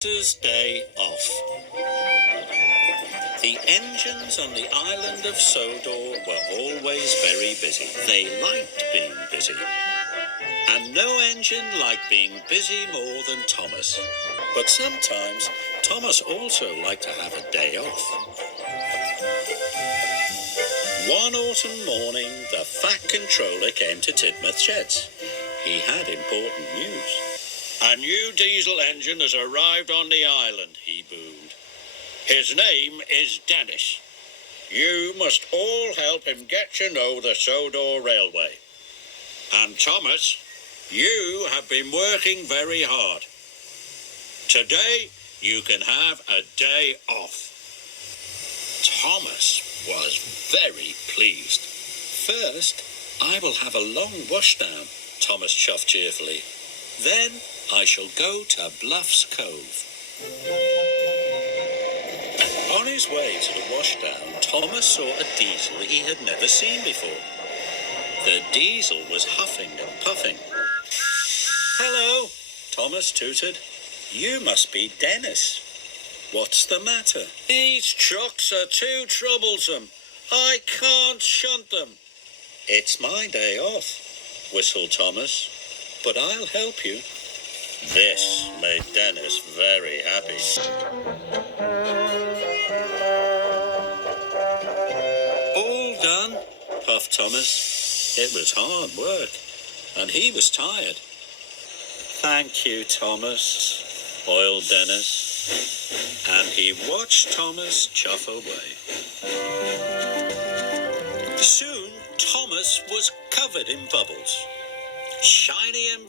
Thomas's day off. The engines on the island of Sodor were always very busy. They liked being busy. And no engine liked being busy more than Thomas. But sometimes Thomas also liked to have a day off. One autumn morning, the Fat Controller came to Tidmouth Sheds. He had important news. "A new diesel engine has arrived on the island," he boomed. "His name is Dennis. You must all help him get to know the Sodor Railway. And Thomas, you have been working very hard. Today, you can have a day off." Thomas was very pleased. "First, I will have a long washdown," Thomas chuffed cheerfully. "Then I shall go to Bluff's Cove." On his way to the washdown, Thomas saw a diesel he had never seen before. The diesel was huffing and puffing. "Hello," Thomas tooted. "You must be Dennis. What's the matter?" "These trucks are too troublesome. I can't shunt them." "It's my day off," whistled Thomas, "but I'll help you." This made Dennis very happy. "All done," puffed Thomas. It was hard work, and he was tired. "Thank you, Thomas," oiled Dennis, and he watched Thomas chuff away. Soon, Thomas was covered in bubbles. Shiny and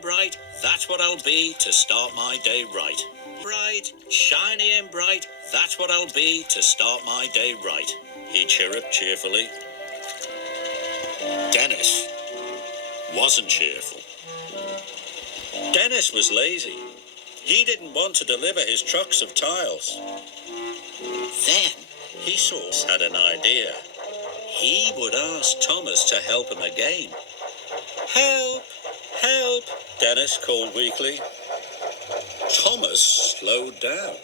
bright, that's what I'll be to start my day right. Bright, shiny and bright, that's what I'll be to start my day right, he chirruped cheerfully. Dennis wasn't cheerful. Dennis was lazy. He didn't want to deliver his trucks of tiles. Then he had an idea. He would ask Thomas to help him again. "Help! Help!" Dennis called weakly. Thomas slowed down.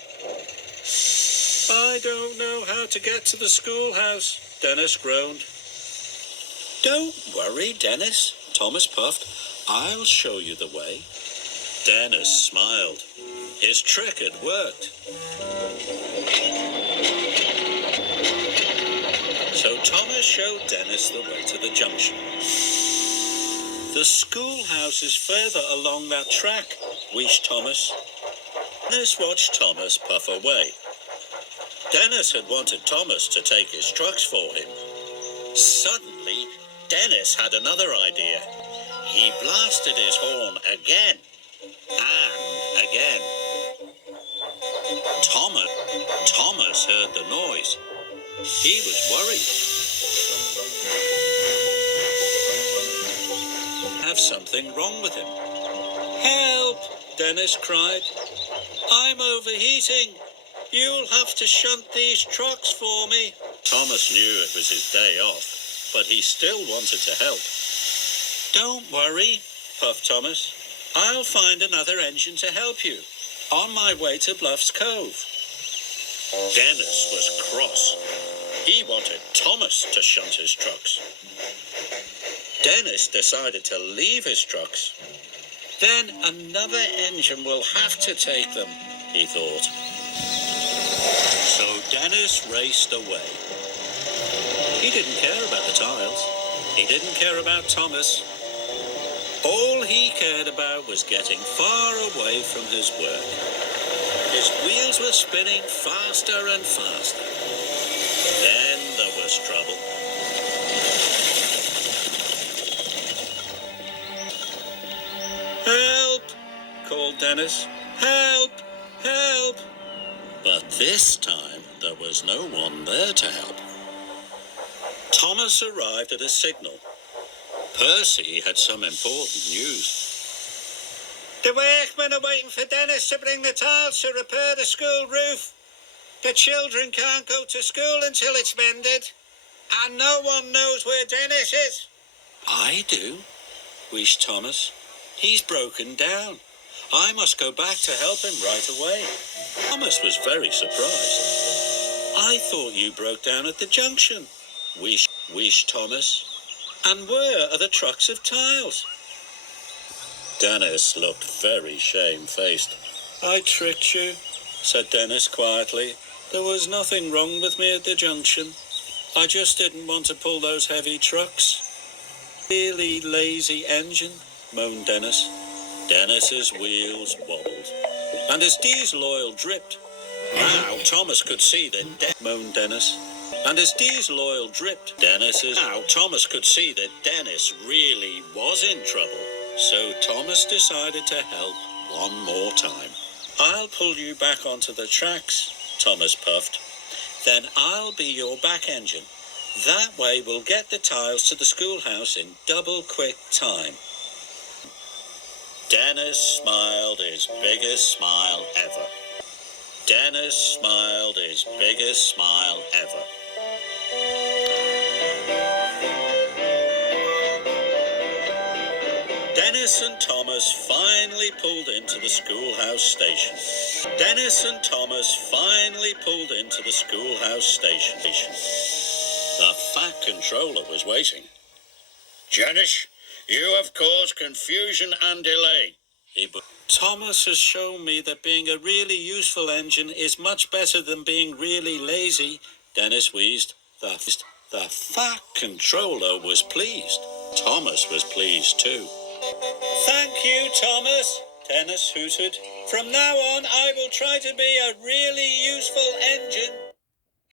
"I don't know how to get to the schoolhouse," Dennis groaned. "Don't worry, Dennis," Thomas puffed. "I'll show you the way." Dennis smiled. His trick had worked. So Thomas showed Dennis the way to the junction. "The schoolhouse is further along that track," wheezed Thomas. Dennis watched Thomas puff away. Dennis had wanted Thomas to take his trucks for him. Suddenly, Dennis had another idea. He blasted his horn again and again. Thomas heard the noise. He was worried. Have something wrong with him. "Help!" Dennis cried. "I'm overheating. You'll have to shunt these trucks for me." Thomas knew it was his day off, but he still wanted to help. "Don't worry," puffed Thomas. "I'll find another engine to help you, on my way to Bluff's Cove." Dennis was cross. He wanted Thomas to shunt his trucks. Dennis decided to leave his trucks. "Then another engine will have to take them," he thought. So Dennis raced away. He didn't care about the tiles. He didn't care about Thomas. All he cared about was getting far away from his work. His wheels were spinning faster and faster. Then there was trouble. "Help!" called Dennis. "Help! Help!" But this time there was no one there to help. Thomas arrived at a signal. Percy had some important news. "The workmen are waiting for Dennis to bring the tiles to repair the school roof. The children can't go to school until it's mended, and no one knows where Dennis is." "I do," wheezed Thomas. "He's broken down. I must go back to help him right away. Thomas was very surprised. I thought you broke down at the junction. Wheeshed Thomas. And where are the trucks of tiles? Dennis looked very shamefaced. I tricked you, said Dennis quietly. There was nothing wrong with me at the junction. I just didn't want to pull those heavy trucks. Really lazy engine, moaned Dennis. Dennis's wheels wobbled, and his diesel oil dripped. Now Thomas could see that moaned Dennis. And as diesel oil dripped, Now Thomas could see that Dennis really was in trouble. So Thomas decided to help one more time. I'll pull you back onto the tracks, Thomas puffed. Then I'll be your back engine. That way we'll get the tiles to the schoolhouse in double quick time. Dennis smiled his biggest smile ever. Dennis smiled his biggest smile ever. Dennis and Thomas finally pulled into the schoolhouse station. Dennis and Thomas finally pulled into the schoolhouse station. The fat controller was waiting. Dennis, you have caused confusion and delay. Thomas has shown me that being a really useful engine is much better than being really lazy, Dennis wheezed. The fat controller was pleased. Thomas was pleased too. Thank you, Thomas, Dennis hooted. From now on, I will try to be a really useful engine.